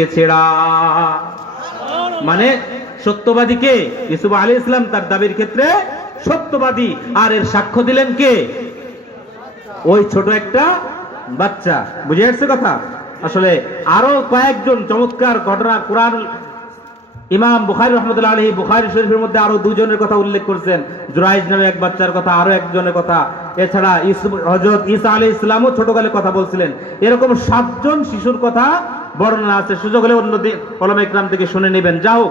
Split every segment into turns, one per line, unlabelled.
থেকে ছেড়া। মানে সত্যবাদী কে? ইসুফ আলী ইসলাম তার দাবির ক্ষেত্রে সত্যবাদী। আর এর সাক্ষ্য দিলেন কে? ওই ছোট একটা বাচ্চা। বুঝে আসছে কথা? আসলে আরও কয়েকজন চমৎকার ঘটনা কোরআন, ইমাম বুখারি রহমতুল্লাহ আলহী বুখারি শরীফের মধ্যে আরও দুজনের কথা উল্লেখ করছেন। জুরাইজ নামে এক বাচ্চার কথা, আরও একজনের কথা। এছাড়া হজরত ঈসা আলী ইসলামও ছোটকালে কথা বলছিলেন। এরকম সাতজন শিশুর কথা বর্ণনা আছে, সুযোগ হলে অন্য কলম ইকরাম থেকে শুনে নেবেন। যাও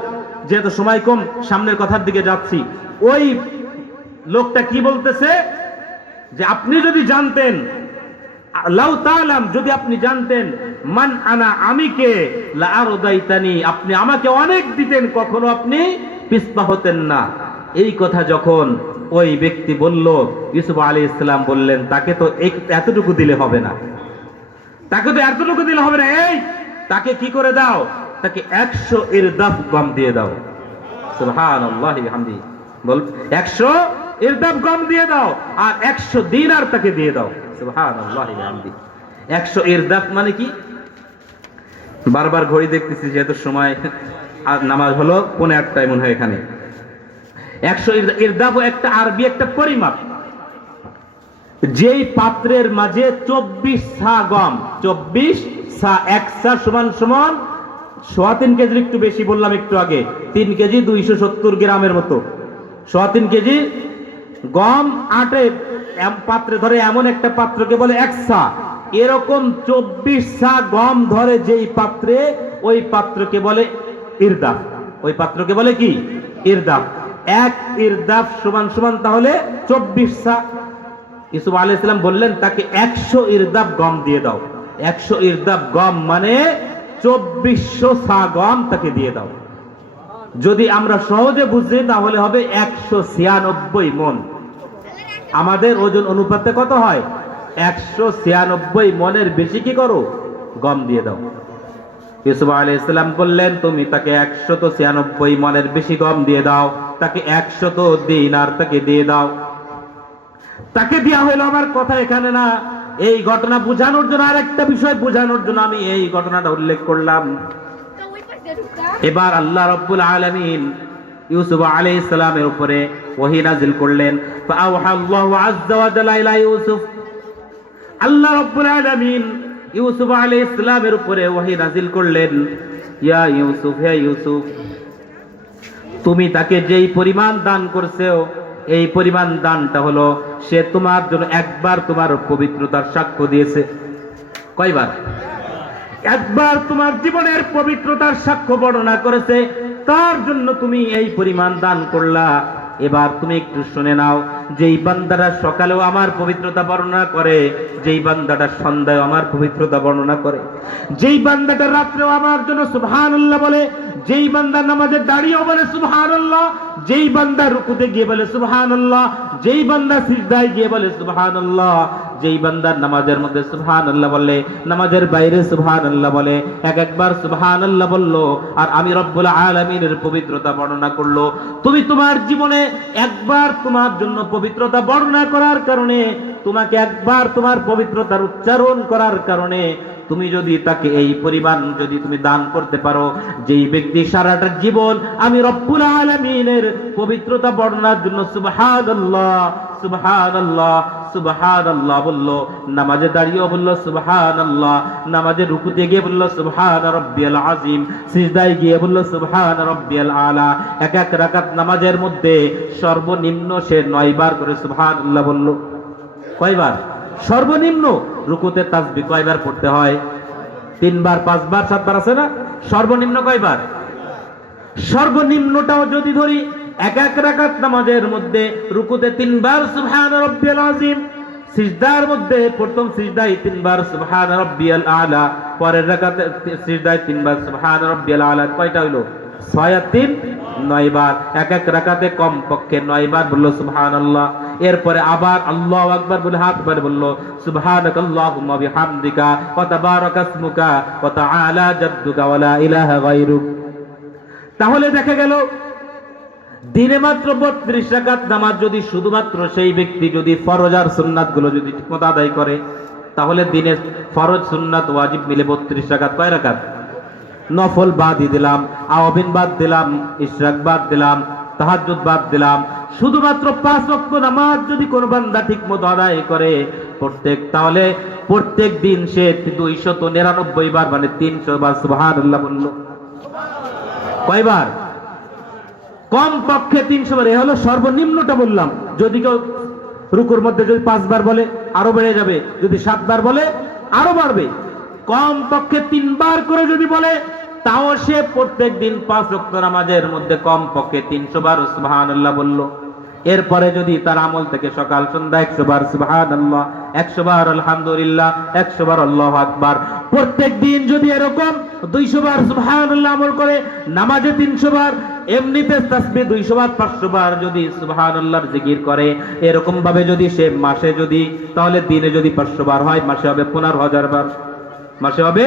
যেহেতু সময় কম, সামনের কথার দিকে যাচ্ছি। ওই লোকটা কি বলতেছে? যে আপনি যদি জানতেন, লাউ তালাম যদি আপনি জানতেন, মান আনা আমি কে লারদাইতানি আপনি আমাকে অনেক দিতেন, কখনো আপনি পিস্পা হতেন না। এই কথা যখন ওই ব্যক্তি বলল, ইউসুফ আলী ইসলাম বললেন, তাকে তো এতটুকু দিলে হবে না। তাকে তো এতটুকু দিলে হবে না। এই তাকে কি করে দাও? তাকে একশো ইরদাফ গম দিয়ে দাও। সুবহানাল্লাহ হামদি বল, একশো ইরদাফ গম দিয়ে দাও আর একশো দিনার তাকে দিয়ে দাও। সুবহানাল্লাহ হামদি একশো ইরদাফ মানে কি? বারবার ঘড়ি দেখতেছি, যেহেতু সময়, আর নামাজ হলো পৌনে আটটায় মনে হয় এখানে। একশো ইরদাফ একটা আরবি একটা পরিমাপ। যেই পাত্রের মাঝে চব্বিশ সা গম, চব্বিশ সা এক সা সমান সমান, সোয়া তিন কেজির একটু বেশি বললাম একটু আগে, তিন কেজি দুইশো সত্তর গ্রামের মতো। সোয়া তিন কেজি গম আটে পাত্রে ধরে এমন একটা পাত্রকে বলে এক সা। এরকম চব্বিশ সা গম ধরে যেই পাত্রে, ওই পাত্রকে বলে ইরদাফ। ওই পাত্রকে বলে কি? ইরদাফ। এক ইরদাফ সমান সমান তাহলে চব্বিশ সা ইসুফ আলী ইসলাম বললেন, তাকে একশো ইরদাব গম দিয়ে দাও। একশো ইরদাব গম মানে চব্বিশশো সা গম তাকে দিয়ে দাও। যদি আমরা সহজে বুঝি, তাহলে হবে একশো ছিয়ানব্বই মন। আমাদের ওজন অনুপাতে কত হয়? একশো ছিয়ানব্বই মনের বেশি কি করো? গম দিয়ে দাও। ইউসুফ আলী ইসলাম বললেন, তুমি তাকে একশত ছিয়ানব্বই মনের বেশি গম দিয়ে দাও, তাকে একশত দিন আর তাকে দিয়ে দাও। তাকে দেওয়া হলো আমার কথা এখানে না। এই ঘটনা বোঝানোর জন্য আর একটা বিষয় বোঝানোর জন্য আমি এই ঘটনাটা উল্লেখ করলাম। এবার আল্লাহ রব্বুল আলামিন ইউসুফ আলাইহিস সালামের উপরে ওহী নাজিল করলেন। ইউসুফ। আল্লাহ রব্বুল আলামিন ইউসুফ আলাইহিস সালামের উপরে ওহী নাজিল করলেন। ইয়া ইউসুফ, হে ইউসুফ, তুমি তাকে যেই পরিমাণ দান করছ এই পরিমাণ দানটা হলো, সে তোমার জন্য একবার তোমার পবিত্রতার সাক্ষ্য দিয়েছে। কয়বার? একবার তোমার জীবনের পবিত্রতার সাক্ষ্য বর্ণনা করেছে, তার জন্য তুমি এই পরিমাণ দান করলা। এবার তুমি একটু শুনে নাও যেই বান্দারা সকালেও আমার পবিত্রতা বর্ণনা করে, যেই বান্দাটা সন্ধ্যায় আমার পবিত্রতা বর্ণনা করে। যেই বান্দাটা রাত্রেও আমার জন্য সুবহানাল্লাহ বলে, যেই বান্দা নামাজে দাঁড়িয়েও বলে সুবহানাল্লাহ, যেই বান্দা রুকুতে গিয়ে বলে সুবহানাল্লাহ যেই বান্দা সিজদায় গিয়ে বলে, সুবহানাল্লাহ, যেই বান্দার নামাজের মধ্যে সুবহানাল্লাহ বলে, নামাজের বাইরে সুবহানাল্লাহ বলে, এক একবার সুবহানাল্লাহ বলল, আর আমি রব্বুল আলামিনের পবিত্রতা বর্ণনা করল। তুমি তোমার জীবনে একবার তোমার জন্য পবিত্রতা বর্ণনা করার কারণে, তোমাকে একবার তোমার পবিত্রতার উচ্চারণ করার কারণে তুমি যদি তাকে এই পরিমাণ যদি তুমি দান করতে পারো, যেই ব্যক্তি সারাটা জীবন আমি রব্বুল আলামিনের পবিত্রতা বর্ণার জন্য সুবহান রাব্বিয়াল আযীম, সিজদায় গিয়ে সুবহান নামাজের মধ্যে সর্বনিম্ন সে নয়বার করে সুবহানাল্লাহ বলল। কয়বার? সর্বনিম্ন রুকুতে তাসবি কয়বার পড়তে হয়? তিনবার, পাঁচবার, সাতবার আছে না? সর্বনিম্ন কয়বার? সর্বনিম্নটাও যদি ধরি, এক এক রাকাত নামাজের মধ্যে রুকুতে তিনবার, সুবহান রাব্বিয়াল আযীম। সিজদার মধ্যে প্রথম সিজদায় তিনবার, সুবহান রাব্বিয়াল আলা। পরের রাকাতে সিজদায় তিনবার, সুবহান রাব্বিয়াল আলা। কয়টা হইল? ছয় আর তিন? নয় বার এক এক রাকাতে কম পক্ষে নয় বার বলল, সুবহানাল্লাহ। এরপরে আবার আল্লাহ আকবার বলে হাত বার বলল, সুবহানাকাল্লাহুম্মা বিহামদিকা ওয়া তাবারাকা ইসমুকা ওয়া তাআলা জাদ্দুকা ওয়া লা ইলাহা গায়রুক। তাহলে দেখা গেল, দিনে মাত্র বত্রিশ রাকাত নামাজ যদি শুধুমাত্র সেই ব্যক্তি যদি ফরজ আর সুন্নাতগুলো যদি ঠিকমতো আদায় করে, তাহলে দিনে ফরজ, সুন্নাত, ওয়াজিব মিলে বত্রিশ রাকাত কয় রাকাত? নফল বাদই দিলাম, আওয়াবিন বাদ দিলাম, ইশরাক বাদ দিলাম তাহাজ্জুদ বাদ দিলাম। শুধুমাত্র পাঁচ ওয়াক্ত নামাজ যদি কোন বান্দা ঠিক মতো আদায় করে, প্রত্যেক তাহলে প্রত্যেক দিন সে দুইশত নিরানব্বই বার মানে তিনশো বার, সুবহানাল্লাহ বলল। কয়বার? কম পক্ষে তিনশো বার। এ হলো সর্বনিম্নটা বললাম। যদি কেউ রুকুর মধ্যে যদি পাঁচবার বলে, আরও বেড়ে যাবে। যদি সাতবার বলে, আরও বাড়বে। কম পক্ষে তিনবার করে যদি বলে তাও সে প্রত্যেক দিন পাঁচ রক্ত নামাজের মধ্যে কম পক্ষে তিনশো বার সুবহানাল্লাহ বলল। এরপরে যদি তার আমল থেকে সকাল সন্ধ্যা একশো বার সুবহান আল্লাহ একশো বার আলহামদুলিল্লাহ, একশো বার আল্লাহ আকবার। প্রত্যেক দিন যদি এরকম দুইশো বার সুবহান আল্লাহ আমল করে, নামাজে তিনশো বার, এমনিতে তাসবিহ দুইশো বার, পাঁচশো বার যদি সুবহান আল্লাহর জিকির করে এরকম ভাবে যদি সে মাসে যদি, তাহলে দিনে যদি পাঁচশো বার হয়, মাসে হবে পনেরো হাজার বার। মাসে হবে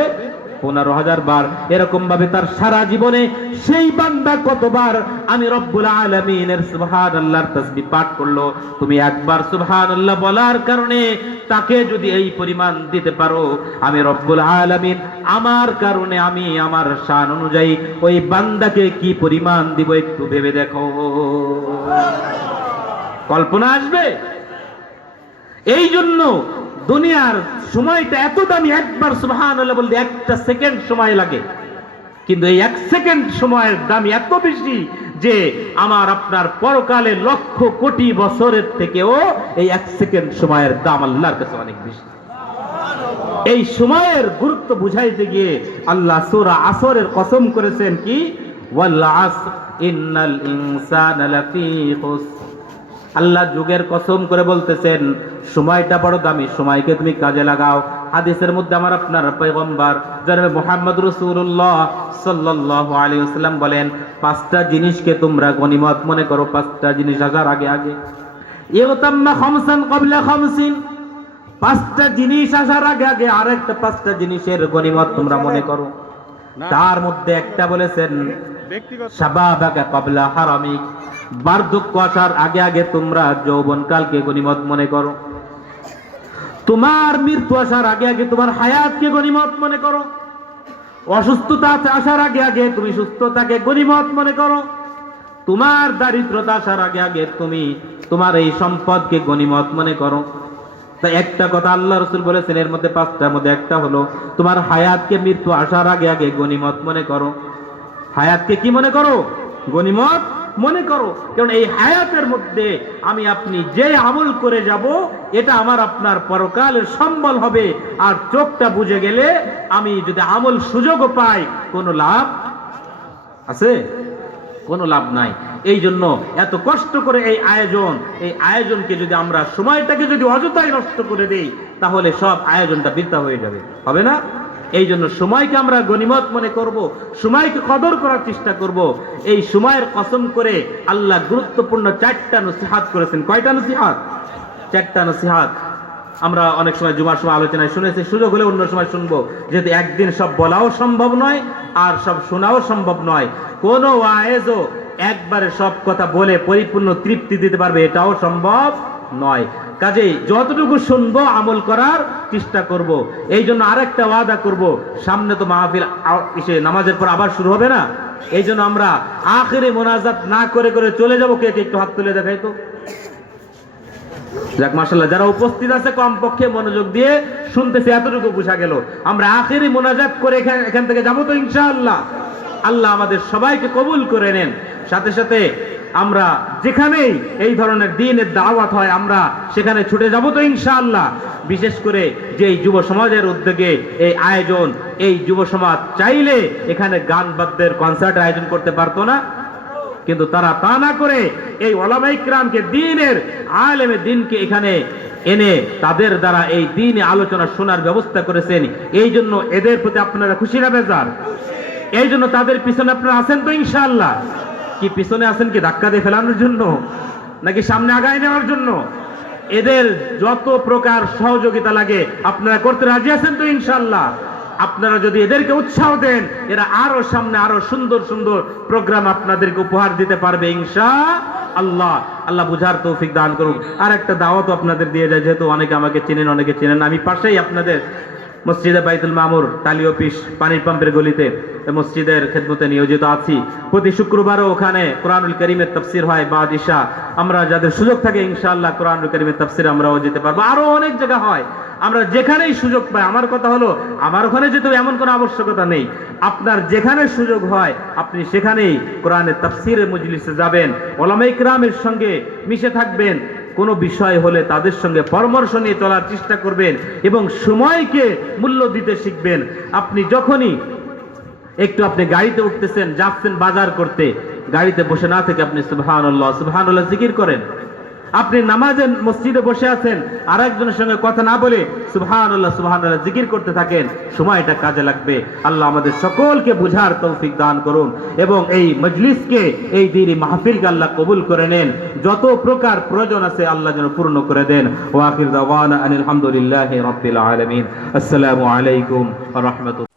পনেরো হাজার বার এরকম ভাবে তার সারা জীবনে সেই বান্দা কতবার আমি রব্বুল আলমিনের সুবহান আল্লাহর তসবি পাঠ করল। তুমি একবার সুবহান আল্লাহ বলার কারণে তাকে যদি এই পরিমাণ দিতে পারো, আমি রব্বুল আলমিন আমার কারণে আমি আমার শান অনুযায়ী ওই বান্দাকে কি পরিমাণ দিব একটু ভেবে দেখো। কল্পনা আসবে? এই জন্য দুনিয়ার সময়টা এত দামি, একবার সুবহান বলতে একটা সেকেন্ড সময় লাগে। কিন্তু এই এক সেকেন্ড সময়ের দামি এত বেশি যে আমার আপনার পরকালে লক্ষ কোটি বছরের থেকেও এই এক সেকেন্ড সময়ের দাম আল্লাহর কাছে অনেক বেশি। এই সময়ের গুরুত্ব বুঝাইতে গিয়ে আল্লাহ সূরা আসরের কসম করেছেন কি? ওয়াল আসর ইন্নাল ইনসানা লাফি খুসর। আল্লাহ যুগের কসম করে বলতেছেন সময়টা বড় দামি সময়কে তুমি কাজে লাগাও। হাদিসের মধ্যে আমার আপনার পয়গম্বর জনাবে মোহাম্মদ রসুল্লাহ সাল্লাল্লাহু আলাইহি ওয়াসাল্লাম বলেন পাঁচটা জিনিসকে তোমরা গনিমত মনে করো পাঁচটা জিনিস আসার আগে আগে। ইগতাম্মা খামসান ক্বাবলা খামসিন। পাঁচটা জিনিস আসার আগে আগে আরেকটা পাঁচটা জিনিসের গনিমত তোমরা মনে করো। তার মধ্যে একটা বলেছেন শাবাবাকা ক্বাবলা হারামিক। বার্ধক্য আসার আগে আগে তোমরা যৌবন কালকে গনিমত মনে করো। তোমার মৃত্যু আসার আগে আগে তোমার হায়াতকে গনিমত মনে করো। অসুস্থতা আসার আগে আগে তুমি সুস্থতাকে গনিমত মনে করো। তোমার দারিদ্রতা আসার আগে আগে তুমি তোমার এই সম্পদকে গনিমত মনে করো। তা একটা কথা আল্লাহ রসুল বলেছেন, এর মধ্যে পাঁচটার মধ্যে একটা হলো, তোমার হায়াতকে মৃত্যু আসার আগে আগে গনিমত মনে করো। হায়াতকে কি মনে করো? গনিমত মনে করো, কারণ এই হায়াতের মধ্যে আমি আপনি যে আমল করে যাব, এটা আমার আপনার পরকালের সম্বল হবে। আর চোখটা বুঝে গেলে আমি যদি আমল সুযোগও পাই, কোনো লাভ আছে? কোনো লাভ নাই। এই জন্য এত কষ্ট করে এই আয়োজন, এই আয়োজনকে যদি আমরা সময়টাকে যদি অযথাই নষ্ট করে দেই, তাহলে সব আয়োজনটা বৃথা হয়ে যাবে। হবে না? এই জন্য সময়কে আমরা গনিমত মনে করব, সময়কে কদর করার চেষ্টা করব। এই সময়ের কসম করে আল্লাহ গুরুত্বপূর্ণ চারটা নসিহাত করেছেন। কয়টা নসিহাত? চারটা নসিহাত। আমরা অনেক সময় জুমার সময় আলোচনায় শুনেছি, সুযোগ হলে অন্য সময় শুনব। যেহেতু একদিন সব বলাও সম্ভব নয়, আর সব শোনাও সম্ভব নয়। কোনো আয়েজও একবারে সব কথা বলে পরিপূর্ণ তৃপ্তি দিতে পারবে, এটাও সম্ভব নয়। কাজেই যতটুকু শুনব, আমল করার চেষ্টা করব। এই জন্য আরেকটা ওয়াদা করব, সামনে তো মাহফিল নামাজের পর আবার শুরু হবে না? এই জন্য আমরা আখেরে মোনাজাত না করে করে চলে যাব, কে কে একটু হাত তুলে দেখাই তো। যাক মাসাল্লাহ যারা উপস্থিত আছে কমপক্ষে মনোযোগ দিয়ে শুনতেছে, এতটুকু বোঝা গেল। আমরা আখেরি মোনাজাত করে এখান থেকে যাব তো ইনশাআল্লাহ। আল্লাহ আমাদের সবাইকে কবুল করে নেন। সাথে সাথে আমরা যেখানেই এই ধরনের দিনের দাওয়াত হয়, আমরা সেখানে ছুটে যাব তো ইনশাআল্লাহ। বিশেষ করে যে যুব সমাজের উদ্যোগে এই আয়োজন, এই যুব সমাজ চাইলে এখানে গান বাদ্যের কনসার্ট আয়োজন করতে পারতো না। কিন্তু তারা তা না করে এই ওলামাইকরামকে দিনের আলেমে দিনকে এখানে এনে তাদের দ্বারা এই দিন আলোচনা শোনার ব্যবস্থা করেছেন। এই জন্য এদের প্রতি আপনারা খুশি না, বেজার। এই জন্য তাদের পিছনে আপনারা আছেন তো ইনশাআল্লাহ। কি পিছনে আছেন কি ধাক্কা দিয়ে ফেলানোর জন্য? নাকি সামনে আগায় নেওয়ার জন্য? এদের যত প্রকার সহযোগিতা লাগে, আপনারা করতে রাজি আছেন তো ইনশাল্লাহ আপনারা যদি এদেরকে উৎসাহ দেন, এরা আরও সামনে আরও সুন্দর সুন্দর প্রোগ্রাম আপনাদেরকে উপহার দিতে পারবে ইনশা আল্লাহ আল্লাহ বুঝার তৌফিক দান করুক। আর একটা দাওয়াত আপনাদের দিয়ে যায়, যেহেতু অনেকে আমাকে চেনেন, অনেকে চেনেন আমি পাশেই আপনাদের মসজিদে বাইতুল মামুর টালি অফিস, পানির পাম্পের গলিতে। মসজিদের খেদমতে নিয়োজিত আছি। প্রতি শুক্রবারও ওখানে কোরআনুল করিমের তফসির হয় বা দিশা আমরা যাদের সুযোগ থাকে ইনশাআল্লাহ কোরআনুল করিমের তফসির আমরাও যেতে পারব। আরও অনেক জায়গা হয়। আমরা যেখানেই সুযোগ পাই, আমার কথা হলো, আমার ওখানে যেতে এমন কোনো আবশ্যকতা নেই। আপনার যেখানে সুযোগ হয়, আপনি সেখানেই কোরআনের তাফসিরের মজলিসে যাবেন। ওলামাই কিরামের সঙ্গে মিশে থাকবেন। কোনো বিষয় হলে তাদের সঙ্গে পরামর্শ নিয়ে চলার চেষ্টা করবেন এবং সময়কে মূল্য দিতে শিখবেন। আপনি যখনই একটু আপনি গাড়িতে উঠতেছেন, যাচ্ছেন বাজার করতে, গাড়িতে বসে না থেকে আপনি সুবহানাল্লাহ সুবহানাল্লাহ জিকির করেন। আপনি নামাজের মসজিদে বসে আছেন আর একজনের সঙ্গে কথা না বলে সুবহানাল্লাহ সুবহানাল্লাহ জিকির করতে থাকেন, সময়টা কাজে লাগবে। আল্লাহ আমাদের সকলকে বুঝার তৌফিক দান করুন এবং এই মজলিসকে, এই দিনই মাহফিলকে আল্লাহ কবুল করে নেন। যত প্রকার প্রয়োজন আছে আল্লাহ যেন পূর্ণ করে দেন। ওয়াকির দাওয়ানা আনিল হামদুলিল্লাহি রাব্বিল আলামিন। আসসালামু আলাইকুম ওয়া রাহমাতুল্লাহ।